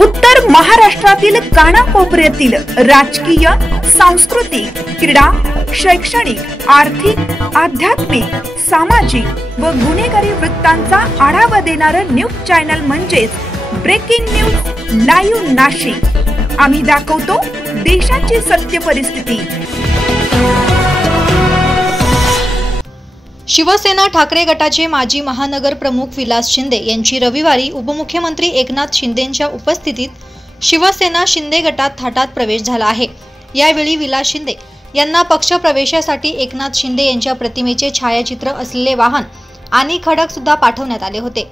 उत्तर महाराष्ट्रातील कानाकोपऱ्यातील राजकीय, सांस्कृतिक, क्रीडा, शैक्षणिक, आर्थिक, आध्यात्मिक, सामाजिक व गुन्हेगारी वृत्तांचा आढावा देणारं न्यूज चॅनल म्हणजेच ब्रेकिंग न्यूज लाईव्ह नाशिक। आम्ही दाखवतो देशाची सत्य परिस्थिती। शिवसेना ठाकरे गटाचे माजी महानगर प्रमुख विलास शिंदे यांची रविवारी उपमुख्यमंत्री एकनाथ शिंदेंच्या उपस्थितीत शिवसेना शिंदे गटात थाटात प्रवेश झाला आहे। यावेळी विलास शिंदे यांना पक्ष प्रवेशासाठी एकनाथ शिंदे यांच्या प्रतिमेचे छायाचित्र असलेले वाहन आणि खडक सुद्धा पाठवण्यात आले होते।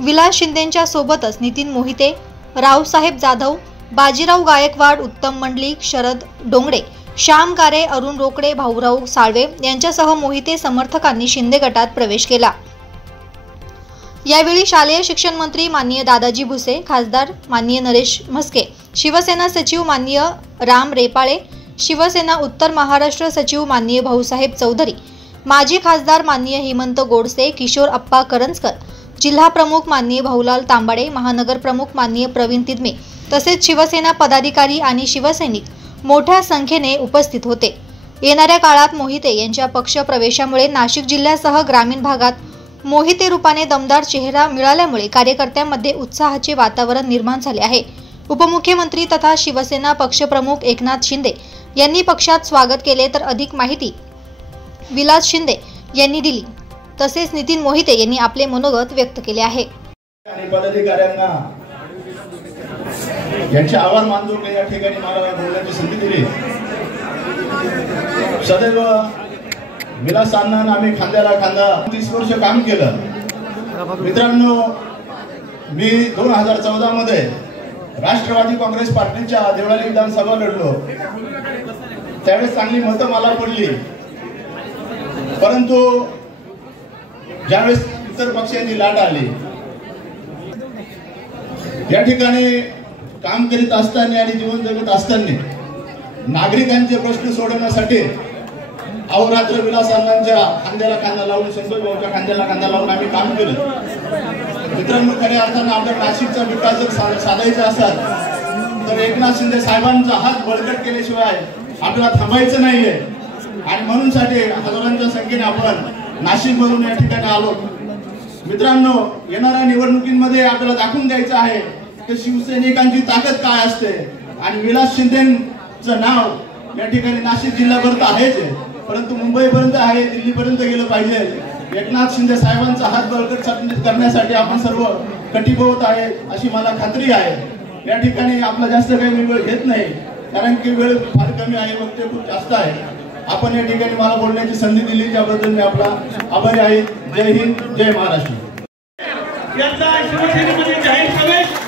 विलास शिंदेंच्या सोबतच नितीन मोहिते, रावसाहेब जाधव, बाजीराव गायकवाड, उत्तम मंडलिक, शरद डोंगरे, श्याम कारे, अरुण रोकडे, भाऊराव साळवे यांच्यासह मोहिते समर्थकांनी शिंदे गटात प्रवेश केला। यावेळी शालेय शिक्षण मंत्री माननीय दादाजी भुसे, खासदार माननीय नरेश म्हस्के, शिवसेना सचिव माननीय राम रेपाळे, शिवसेना उत्तर महाराष्ट्र सचिव माननीय भाऊसाहेब चौधरी, माजी खासदार माननीय हेमंत गोडसे, किशोर अप्पा करंजकर, जिल्हा प्रमुख माननीय भाऊलाल तांबाडे, महानगर प्रमुख माननीय प्रवीण तिदमे तसेच शिवसेना पदाधिकारी आणि शिवसैनिक मोठ्या संख्येने उपस्थित होते। येणाऱ्या काळात मोहिते यांच्या पक्ष प्रवेशामुळे नाशिक जिल्ह्यासह ग्रामीण भागात मोहिते रूपाने दमदार चेहरा मिळाल्यामुळे कार्यकर्त्यांमध्ये उत्साहाचे वातावरण निर्माण झाले आहे। उपमुख्यमंत्री तथा शिवसेना पक्षप्रमुख एकनाथ शिंदे यांनी पक्षात स्वागत केले, तर अधिक माहिती विलास शिंदे यांनी दिली। तसेच नितीन मोहिते यांनी आपले मनोगत व्यक्त केले आहे। पदाधिकाऱ्यांना यांचे आभार मानतो की या ठिकाणी मला बोलण्याची संधी दिली। सदैव विलास अण्णांना आम्ही खांद्याला खांदा 30 वर्ष काम केलं। मित्रांनो, मी 2014 मध्ये राष्ट्रवादी काँग्रेस पार्टीच्या देवळाली विधानसभा लढलो। त्यावेळेस चांगली मतं मला पडली, परंतु ज्यावेळेस इतर पक्षांची लाट आली, या ठिकाणी काम करीत असताना आणि जीवन जगत असताना नागरिकांचे प्रश्न सोडवण्यासाठी अहोरात्र विलास अण्णांच्या खांद्याला खांदा लावून, संतोष भाऊच्या खांद्याला खांदा लावून आम्ही काम केलं। मित्रांनो, खऱ्या अर्थानं आपल्या नाशिकचा विकास जर साधायचा असेल तर एकनाथ शिंदे साहेबांचा हात बळकट केल्याशिवाय आपल्याला थांबायचं नाहीये। आणि म्हणून साठी हजारांच्या संख्येने आपण नाशिक मधून या ठिकाणी आलो। मित्रांनो, येणाऱ्या निवडणुकीमध्ये आपल्याला दाखवून द्यायचं आहे की शिवसैनिकांची ताकद काय असते। आणि विलास शिंदेचं नाव या ठिकाणी नाशिक जिल्ह्यापर्यंत आहेच, परंतु मुंबईपर्यंत आहे, दिल्लीपर्यंत गेलं पाहिजे। एकनाथ शिंदे साहेबांचा हात बळकट करण्यासाठी आपण सर्व कटिबद्ध आहे अशी मला खात्री आहे। या ठिकाणी आपला जास्त काही वेळ घेत नाही, कारण की वेळ फार कमी आहे, वक्तव्य खूप जास्त आहे। आपण या ठिकाणी मला बोलण्याची संधी दिली, त्याबद्दल मी आपला आभारी आहे। जय हिंद, जय महाराष्ट्र। याचा शिवसेनेमध्ये जाहीर प्रवेश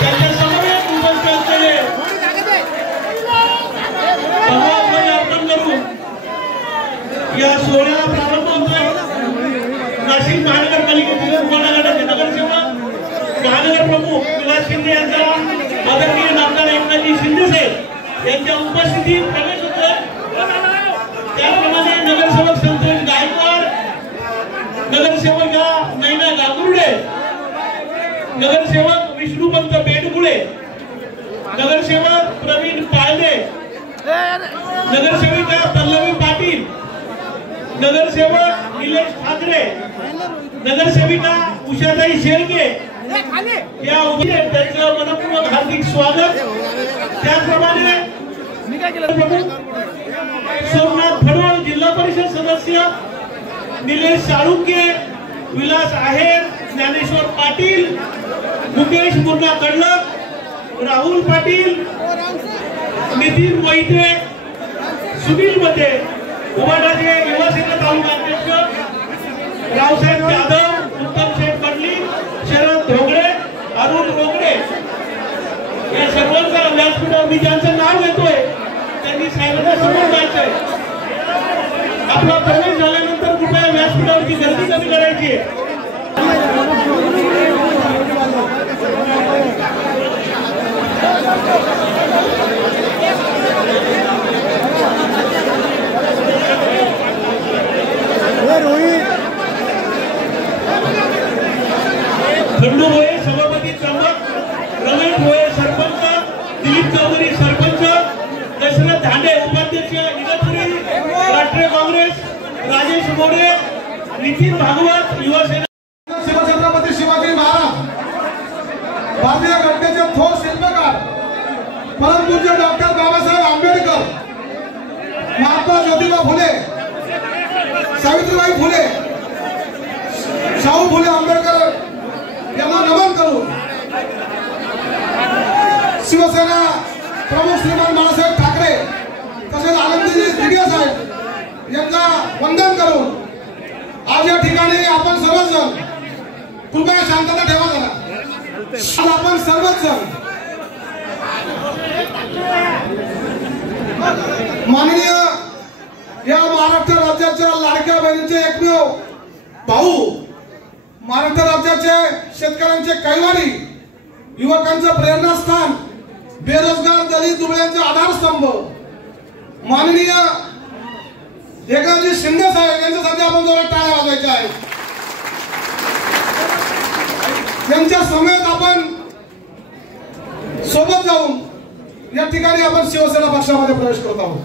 त्यांच्या समवेत उपस्थित असलेले भगवान अर्पण करून या सोहळ्याला प्रारंभ होतोय। नाशिक महानगरपालिकेतील उपनगराचे नगरसेवक महानगर प्रमुख विलास शिंदे यांचा आदरणीय नामदार एकनाथजी शिंदे साहेब यांच्या उपस्थितीत प्रवेश होतोय। त्याप्रमाणे नगरसेवक संतोष गायकवाड, नगरसेवक नैना गांगुर्डे, नगरसेवक विष्णुपंत बेडगुळे, नगरसेवक प्रवीण पाळदे, नगरसेविका पल्लवी पाटील, नगरसेवक निलेश ठाकरे, नगरसेविका उषाताई शेळके या त्यांचं मनपूर्वक हार्दिक स्वागत। त्याचप्रमाणे सोमनाथ फडवळ, जिल्हा परिषद सदस्य निलेश साळुंके, विलास आहेर, ज्ञानेश्वर पाटील, मुकेश मुन्ना कडलक, राहुल पाटील, नितीन मोहिते, सुनील मते, उबाटाचे युवासेना तालुका अध्यक्ष रावसाहेब जाधव, उत्तम शेठ मंडलिक, शरद डोंगरे, अरुण रोकडे या सर्वांचा व्यासपीठावर मी ज्यांचं नाव घेतोय त्यांनी साहेबांना समोर जायचंय। आपला प्रवेश झाल्यानंतर कृपया व्यासपीठावरची गर्दी कमी करायची। खंडू भोये, सभापती चमक, राम चौधरी सरपंच, दशरथ धांडे उपाध्यक्ष इगतपुरी राष्ट्रीय काँग्रेस, राजेश मोरे, नितीन भागवत युवा सेना, शिवछत्रपती शिवाजी महाराज भारतीय घटनेचे थोर शिल्पकार परमपूज्य डॉक्टर बाबासाहेब आंबेडकर, महात्मा ज्योतिबा फुले, सावित्रीबाई फुले, शाहू फुले आंबेडकर यांना नमन करून शिवसेना प्रमुख श्रीमान बाळासाहेब ठाकरे तसेच आनंदजी दिघे साहेब यांना वंदन करून आज या ठिकाणी आपण सर्वजण कृपया शांतता ठेवा जरा. आज आपण सर्वच जण माननीय या महाराष्ट्र राज्याच्या लाडक्या बहिणीचे एकमेव भाऊ, महाराष्ट्र राज्याचे शेतकऱ्यांचे कैवारी, युवकांचं प्रेरणास्थान, बेरोजगार दलित दुबळ्यांचे आधारस्तंभ माननीय एकनाथजी शिंदे साहेब यांच्यासाठी आपण जवळ टाळ्या वाजवायच्या आहेत. त्यांच्या समेत आपण सोबत जाऊन या ठिकाणी आपण शिवसेना पक्षामध्ये प्रवेश करत आहोत.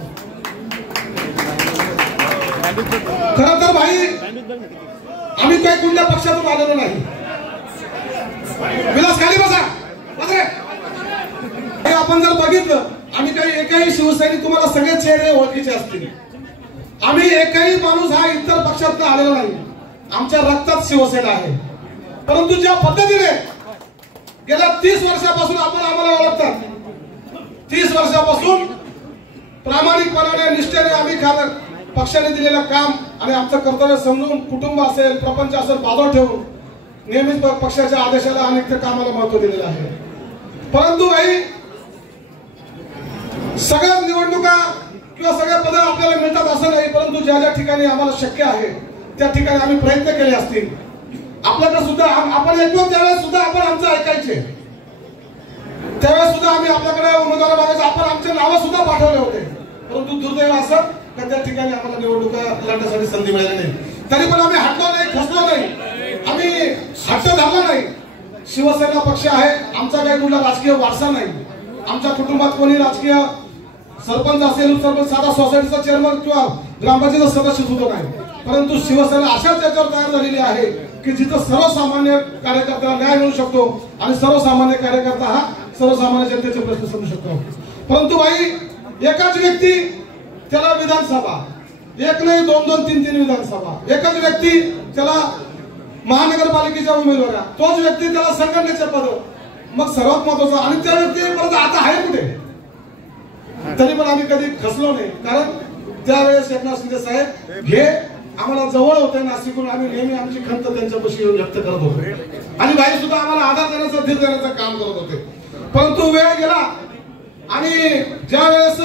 खरं तर भाई आम्ही काही कुठल्या पक्षातून आलेलो नाही. विलास खाली बसा. आपण जर बघितलं आम्ही काही एकही शिवसैनिक तुम्हाला सगळे चेहरे ओळखीचे असतील. आम्ही एकही माणूस हा इतर पक्षात आलेला नाही. आमच्या रक्तात शिवसेना आहे. परंतु ज्या पद्धतीने गेल्या 30 वर्षापासून आपण आम्हाला ओळखतात, 30 वर्षापासून प्रामाणिकपणाने निष्ठेने आम्ही पक्षाने दिलेलं काम आणि आमचं कर्तव्य समजून कुटुंब असेल, प्रपंच असेल बाजूला ठेवून नेहमीच पक्षाच्या आदेशाला अनेक कामाला महत्व दिलेलं आहे. परंतु भाई सगळ्या निवडणुका किंवा सगळे पद आपल्याला मिळतात असं नाही. परंतु ज्या ज्या ठिकाणी आम्हाला शक्य आहे त्या ठिकाणी आम्ही प्रयत्न केले असतील. आपल्याकडे सुद्धा आपण एकमेव त्यावेळेस सुद्धा आपण आमचं ऐकायचे. त्यावेळेस सुद्धा आम्ही आपल्याकडे उमेदवार मागायचे. आपण आमचे नावं सुद्धा पाठवले होते. परंतु दुर्दैव असं का त्या ठिकाणी आम्हाला निवडणुका लढण्यासाठी संधी मिळाली नाही. तरी पण आम्ही हटलो नाही, खचलो नाही, आम्ही हट्ट धरला नाही. शिवसेना पक्ष आहे. आमचा काही कुठला राजकीय वारसा नाही. आमच्या कुटुंबात कोणी राजकीय सरपंच असेल, सरपंच साधा सोसायटीचा चेअरमन किंवा ग्रामपंचायत सदस्य सुद्धा नाही. परंतु शिवसेना अशाच याच्यावर तयार झालेली आहे की जिथं सर्वसामान्य कार्यकर्त्याला न्याय मिळू शकतो आणि सर्वसामान्य कार्यकर्ता हा सर्वसामान्य जनतेचे प्रश्न समजू शकतो. परंतु भाई एकाच व्यक्ती त्याला विधानसभा, एक नाही दोन दोन तीन तीन विधानसभा, एकच व्यक्ती त्याला महानगरपालिकेच्या उमेदवार, तोच व्यक्ती त्याला संघटनेचे पद, मग सर्वात महत्वाचं आणि त्या व्यक्ती परत आता आहे कुठे. तरी पण आम्ही कधी खचलो नाही. कारण त्यावेळेस एकनाथ शिंदे साहेब हे आम्हाला जवळ होते. नाशिकहून आम्ही नेहमी आमची खंत त्यांच्यापाशी व्यक्त करत होतो आणि भाई सुद्धा आम्हाला आधार देण्याचं, धीर देण्याचं काम करत होते. परंतु वेळ गेला आणि ज्या वेळेस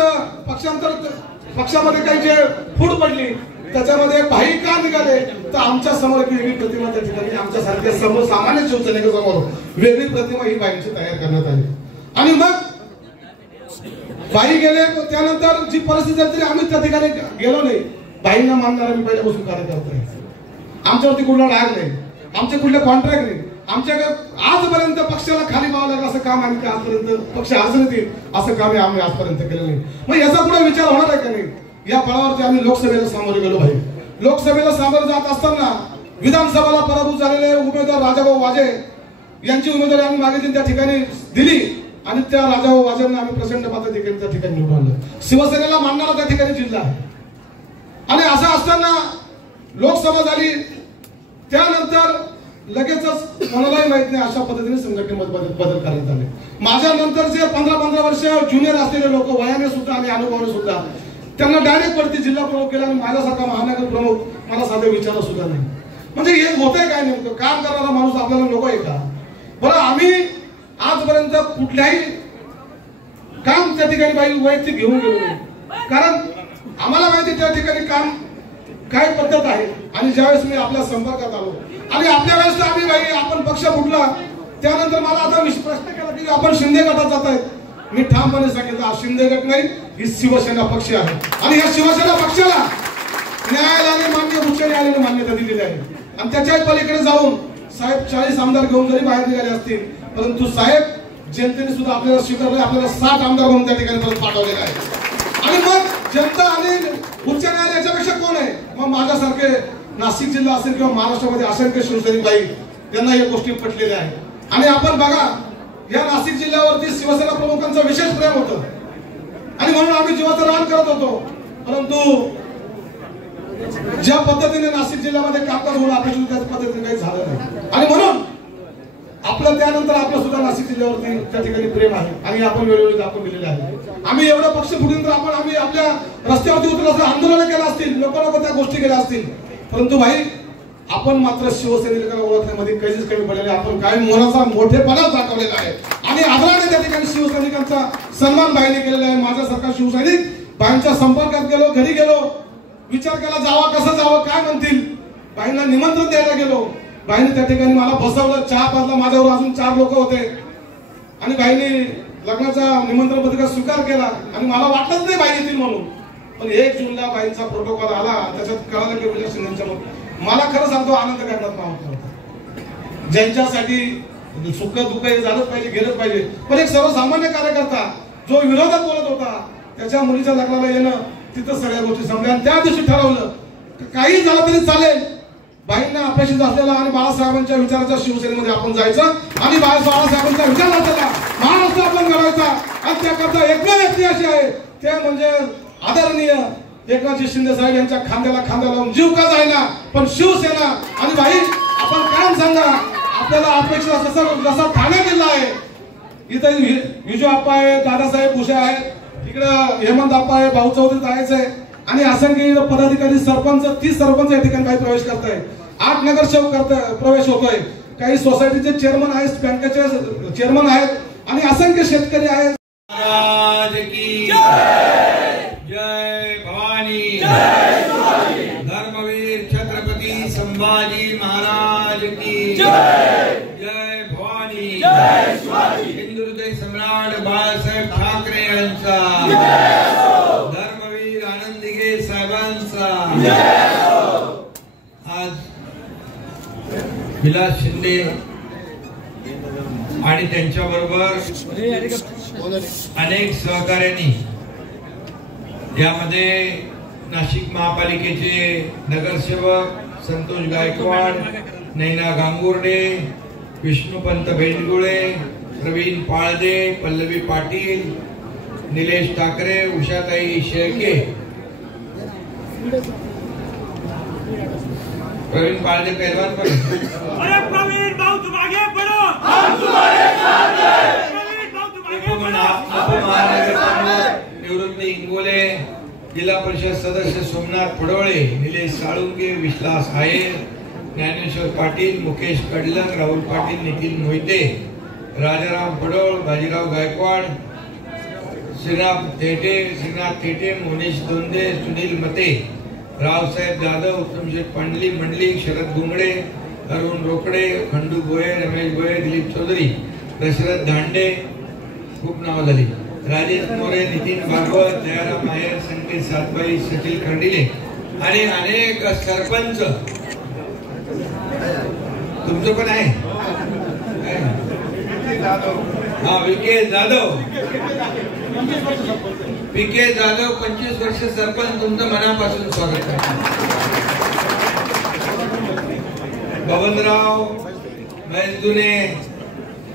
पक्षामध्ये काही जे फूट पडली त्याच्यामध्ये भाई का निघाले तर आमच्या समोर एक वेगळी प्रतिमा त्या ठिकाणी आमच्यासारख्या समोर सामान्य शिवसैनिकांसमोर वेगळी प्रतिमा ही बाईंची तयार करण्यात आली. आणि मग बाई गेले. त्यानंतर जी परिस्थिती तरी आम्ही त्या ठिकाणी गेलो नाही. बाईंना मानणारा मी पहिल्यापासून कार्यकर्ता आहे. आमच्यावरती कुठला राग नाही, आमचे कुठले कॉन्ट्रॅक्ट नाही. आमच्याकडे आजपर्यंत पक्षाला खाली पाहावं लागलं असं काम आम्ही आजपर्यंत पक्ष अडचणीत येईल असं काम आम्ही आजपर्यंत केलं नाही. मग याचा पुढे विचार होणार आहे का नाही. या फळावरती आम्ही लोकसभेला सामोरे गेलो. भाई लोकसभेला सामोरे जात असताना विधानसभेला पराभूत झालेले उमेदवार राजाभाऊ वाजे यांची उमेदवारी आम्ही मागे त्या ठिकाणी दिली आणि त्या राजाभाऊ वाजेंना आम्ही प्रचंड मताधिक्याने त्या ठिकाणी निवडून आणलं. शिवसेनेला मानणारा त्या ठिकाणी जिल्हा आहे. आणि असं असताना लोकसभा झाली. त्यानंतर लगेचच कोणालाही माहित नाही अशा पद्धतीने संघटनेमध्ये बदल करण्यात आले. माझ्या नंतरचे 15-15 वर्ष ज्युनियर असलेले लोक वयाने सुद्धा आणि अनुभवाने सुद्धा त्यांना डायरेक्ट वरती जिल्हा प्रमुख केला आणि माझ्यासारखा महानगर प्रमुख मला साधे विचार सुद्धा नाही. म्हणजे हे होतंय काय नेमकं. काम करणारा माणूस आपल्याला नको आहे का. बरं आम्ही आजपर्यंत कुठल्याही काम त्या ठिकाणी बाई वैयक्तिक घेऊन गेलो नाही. कारण आम्हाला माहिती त्या ठिकाणी काम काय पद्धत आहे. आणि ज्यावेळेस मी आपल्या संपर्कात आलो आणि आपल्या वेळेस आम्ही बाई आपण पक्ष फुटला त्यानंतर मला आता प्रश्न केला की आपण शिंदे गटात जात आहेत. मी ठामपणे सांगितलं हा शिंदे गट नाही, ही शिवसेना पक्ष आहे. आणि या शिवसेना पक्षाला न्यायालयाने मान्य उच्च न्यायालयाने मान्यता दिलेली आहे. आणि त्याच्या पलीकडे जाऊन साहेब 40 आमदार घेऊन जरी बाहेर निघाले असतील परंतु साहेब जनतेने सुद्धा आपल्याला स्वीकारलं, आपल्याला 7 आमदार म्हणून त्या ठिकाणी परत पाठवलेलं आहे. आणि मग जनता आणि उच्च न्यायालय याच्यापेक्षा कोण आहे? मग माझ्यासारखे नाशिक जिल्हा असेल किंवा महाराष्ट्रामध्ये असंख्य शिवसैनिक बाई त्यांना या गोष्टी पटलेल्या आहेत. आणि आपण बघा, या नाशिक जिल्ह्यावरती शिवसेना प्रमुखांचं विशेष प्रेम होतं आणि म्हणून आम्ही जीवाचं रान करत होतो. परंतु ज्या पद्धतीने नाशिक जिल्ह्यामध्ये कामकाज होणं अपेक्षित त्याच पद्धतीने काही झालं नाही. आणि म्हणून आपलं त्यानंतर आपलं सुद्धा नाशिक जिल्ह्यावरती त्या ठिकाणी प्रेम आहे आणि आपण वेळोवेळी दाखवून दिलेले आहे. आम्ही एवढं पक्ष फुटून तर आम्ही आपल्या रस्त्यावरती उतरलं असं आंदोलन केलं असतील, नको त्या गोष्टी केल्या असतील, परंतु भाई आपण मात्र शिवसैनिकांना ओळखण्यामध्ये कधीच कमी पडलेले. आपण काय मोलाचा मोठेपणा दाखवलेला आहे आणि आदराने त्या ठिकाणी शिवसैनिकांचा सन्मान बाईने केलेला आहे. माझ्यासारखा शिवसैनिक बाईंच्या संपर्कात गेलो, घरी गेलो, विचार केला जावं कसं जावं, काय म्हणतील, बाईंना निमंत्रण द्यायला गेलो. बाईने त्या ठिकाणी मला बसवलं, चहा पाजला, माझ्यावर अजून 4 लोक होते आणि बाईने लग्नाचा निमंत्रण पत्रिका स्वीकार केला आणि मला वाटलंच नाही बाई येतील म्हणून. पण 1 जूनला बाईंचा प्रोटोकॉल आला, त्याच्यात कळालं की विजय शिंदेच्या मला खरं सांगतो आनंद करण्यात नव्हता. ज्यांच्यासाठी सुख दुःख हे झालंच पाहिजे, गेलंच पाहिजे, पण एक सर्वसामान्य कार्यकर्ता जो विरोधात बोलत होता त्याच्या मुलीच्या लग्नाला येणं, तिथं सगळ्या गोष्टी समजल्या आणि त्या दिवशी ठरवलं काही झालं तरी चालेल, बाईंना अपेक्षित असलेला आणि बाळासाहेबांच्या विचाराच्या शिवसेनेमध्ये आपण जायचं आणि बाळासाहेबांचा विचार असलेला महाराष्ट्र आपण घडवायचा. आणि त्याकरता एकमेव व्यक्ती अशी आहे ते म्हणजे आदरणीय एकनाथजी शिंदे साहेब यांच्या खांद्याला खांदा लावून जीव का जायना पण शिवसेना. आणि भाई आपण काय सांगा, आपल्याला अपेक्षित असं जसा ठाणे जिल्हा आहे, इथे विजू आप्पा आहे, दादासाहेब भुसे आहेत, तिकडं हेमंत आप्पा आहे, भाऊ चौधरी जायचं आहे आणि असंख्य पदाधिकारी, सरपंच, 30 सरपंच या ठिकाणी काही प्रवेश करत आहे, 8 नगरसेवक प्रवेश होतोय, काही सोसायटीचे चेअरमन आहेत, बँकेचे चेअरमन आहेत आणि असंख्य शेतकरी आहेत. जय भवानी, धर्मवीर छत्रपती संभाजी महाराज की जय भवानी, हिंदुहृदय सम्राट बाळासाहेब ठाकरे यांचा, धर्मवीर आनंद दिघे साहेबांचा. आज विलास शिंदे आणि त्यांच्याबरोबर अनेक सहकार्यांनी यामध्ये नाशिक महापालिकेचे नगरसेवक संतोष गायकवाड, नैना गांगुर्डे, विष्णुपंत भेंडगुळे, प्रवीण पाळदे, पल्लवी पाटील, निलेश ठाकरे, उषाताई शेळके, प्रवीण पाळदे पहलवान पण अरे प्रवीण भाऊ तुम आगे बढ़ो, हम तुम्हारे साथ हैं. प्रवीण भाऊ तुम आगे बढ़ो. निवृत्ती इंगोले, जिल्हा परिषद सदस्य सोमनाथ पडोळे, निलेश साळुंगे, विश्वास आयर, ज्ञानेश्वर पाटील, मुकेश कडलक, राहुल पाटील, निखिल मोहिते, राजाराम पडोळ, बाजीराव गायकवाड, श्रीनाथ थेटे, मोनीश दोंदे, सुनील मते, रावसाहेब जाधव, उत्तमशेठ पांडली मंडलिक, शरद गुंगडे, अरुण रोकडे, खंडू गोये, रमेश गोये, दिलीप चौधरी, दशरथ धांडे, खूप नाव झाली, राजेश मोरे, नितीन भागवत, दयाराम आयर, संकेत सातबाई, सचिल खंडिले आणि अनेक सरपंच. तुमचं पण आहे हा, विके जाधव, पीके जाधव, 25 वर्ष सरपंच, तुमचं मनापासून स्वागत करतो. बबनराव महेश दुने,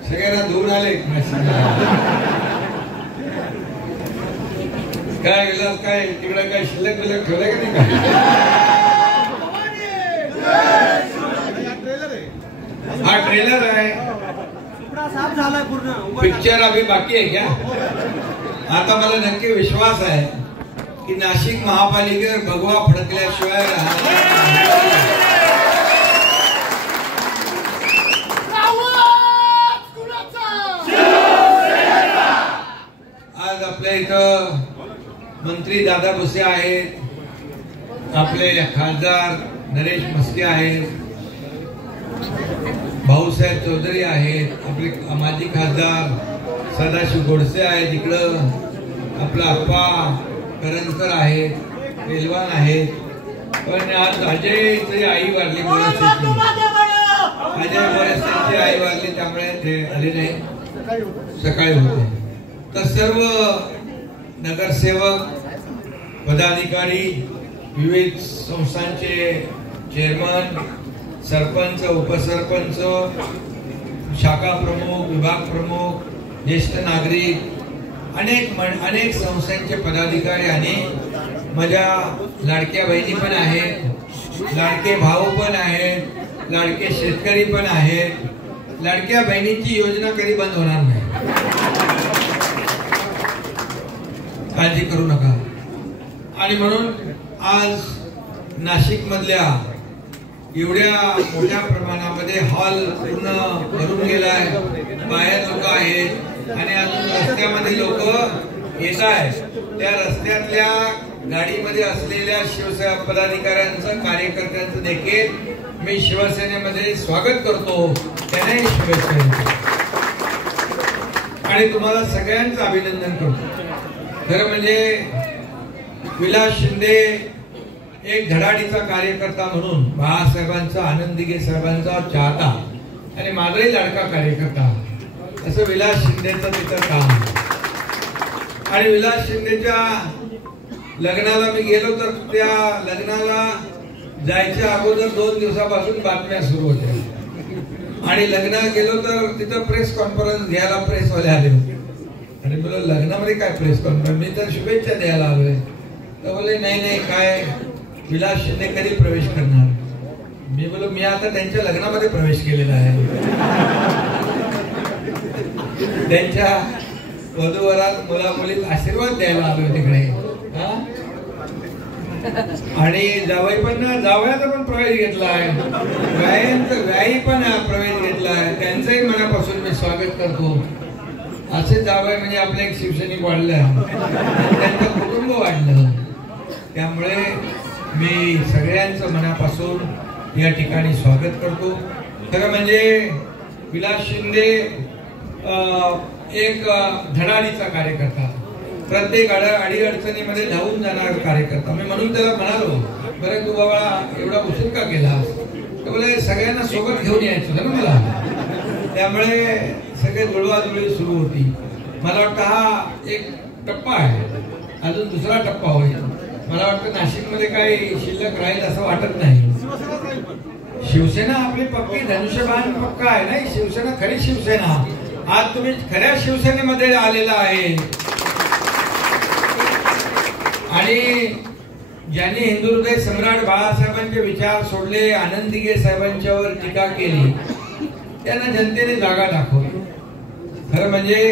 सगळ्यांना दूर आले. काय गेलं, काय तिकडे काय शिल्लक बिल्लक ठेवलंय का नाही? हा ट्रेलर आहे, पिक्चर अभी बाकी आहे क्या? आता मला नक्की विश्वास आहे की नाशिक महापालिकेवर भगवा फडकल्याशिवाय आज आपल्या इथं मंत्री दादा भुसे आहेत, आपले खासदार नरेश म्हस्के आहेत, भाऊसाहेब चौधरी आहेत, आपले माजी खासदार सदाशिव गोडसे आहेत, इकडं आपला अप्पा करंजकर आहेत, पेलवान आहेत. पण आज अजयची आई वारली, अजय मोरेची आई वारली, त्यामुळे ते आले नाही. सकाळी होते. तर सर्व नगरसेवक, पदाधिकारी, विविध संस्थांचे चेअरमन, सरपंच, उपसरपंच, शाखा प्रमुख, विभाग प्रमुख, ज्येष्ठ नागरिक, अनेक संस्थांचे पदाधिकारी आणि माझ्या लाडक्या बहिणी पण आहेत, लाडके भाऊ पण आहेत, लाडके शेतकरी पण आहेत. लाडक्या बहिणीची योजना कधी बंद होणार नाही, काळजी करू नका. आणि म्हणून आज नाशिक मधल्या एवढ्या मोठ्या प्रमाणामध्ये हॉल पूर्ण भरून गेलाय, बाहेर लोक आहेत आणि अजून रस्त्यामध्ये लोक येत आहेत. त्या रस्त्यातल्या गाडीमध्ये असलेल्या शिवसेना पदाधिकाऱ्यांचं, कार्यकर्त्यांचं देखील मी शिवसेनेमध्ये स्वागत करतो, त्यांनाही शुभेच्छा देतो आणि तुम्हाला सगळ्यांचं अभिनंदन करतो. खरं म्हणजे विलास शिंदे एक धडाडीचा कार्यकर्ता म्हणून, बाळासाहेबांचा, आनंद दिघे साहेबांचा चाहता आणि माझाही लाडका कार्यकर्ता, असं विलास शिंदेचं तिथं काम. आणि विलास शिंदेच्या लग्नाला मी गेलो तर त्या लग्नाला जायच्या अगोदर 2 दिवसापासून बातम्या सुरू होत्या आणि लग्नाला गेलो तर तिथं प्रेस कॉन्फरन्स घ्यायला प्रेसवाले आले होते. आणि बोल लग्नामध्ये काय प्रेस कॉन्फरन्स, मी तर शुभेच्छा द्यायला आलोय. तर बोले नाही काय विलास शिंदे कधी प्रवेश करणार. मी बोलो मी आता त्यांच्या लग्नामध्ये प्रवेश केलेला आहे. त्यांच्या वधूवरात मुला मुलीत आशीर्वाद द्यायला आलोय तिकडे. आणि जावयाचा पण प्रवेश घेतलाय, व्याही पण प्रवेश घेतलाय, त्यांचंही मनापासून मी स्वागत करतो. असे जावय म्हणजे आपलं एक शिवसैनिक वाढलं, त्यांचं कुटुंब वाढलं. त्यामुळे मी सगळ्यांचं मनापासून या ठिकाणी स्वागत करतो. खरं म्हणजे विलास शिंदे एक धडाडीचा कार्यकर्ता, प्रत्येक अडीअडचणीमध्ये धावून जाणारा कार्यकर्ता. मी म्हणून त्याला म्हणालो, बरं तू बाबा एवढा उशीर का केलास. तर बोले सगळ्यांना सोबत घेऊन यायचं ना मला. त्यामुळे सगळे जुळवाजुळवी सुरू होती. मला वाटतं हा एक टप्पा आहे, अजून दुसरा टप्पा होईल. मला वाटतं नाशिकमध्ये काही शिल्लक राहील असं वाटत नाही. शिवसेना आपली पक्की धनुष्यबाण पक्का आहे. नाही, शिवसेना खरी शिवसेना. आज तुम्ही खऱ्या शिवसेनेमध्ये आलेला आहे. आणि ज्यांनी हिंदू हृदय सम्राट बाळासाहेबांचे विचार सोडले, आनंद दिघे साहेबांच्यावर टीका केली, त्यांना जनतेने जागा दाखवली. खरं म्हणजे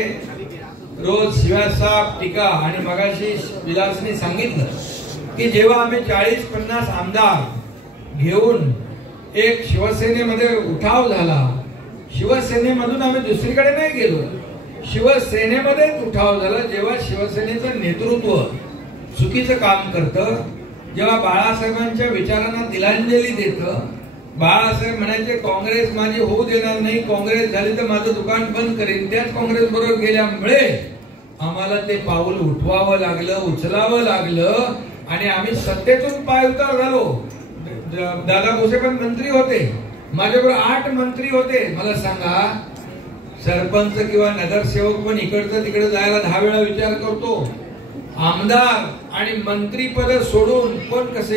रोज शिवासाहेब टीका. आणि मगाशी विलासने सांगितलं की जेव्हा आम्ही 40-50 आमदार घेऊन एक शिवसेनेमध्ये उठाव झाला, शिवसेनेमधून आम्ही दुसरीकडे नाही गेलो, शिवसेनेमध्येच उठाव झाला. जेव्हा शिवसेनेचं नेतृत्व चुकीचं काम करतं, जेव्हा बाळासाहेबांच्या विचारांना तिलांजली देतं, बाळासाहेब म्हणायचे काँग्रेस माझी होऊ देणार नाही, काँग्रेस झाली तर माझं दुकान बंद करेन, त्याच काँग्रेस बरोबर गेल्यामुळे आम्हाला ते पाऊल उठवावं लागलं, उचलावं लागलं आणि आम्ही सत्तेतून पायउतार झालो. दादा भुसे पण मंत्री होते, माझ्याबरोबर 8 मंत्री होते. मला सांगा, सरपंच किंवा नगरसेवक पण इकडचं तिकडे जायला 10 वेळा विचार करतो. आमदार आणि मंत्रीपद सोडून कोण कसे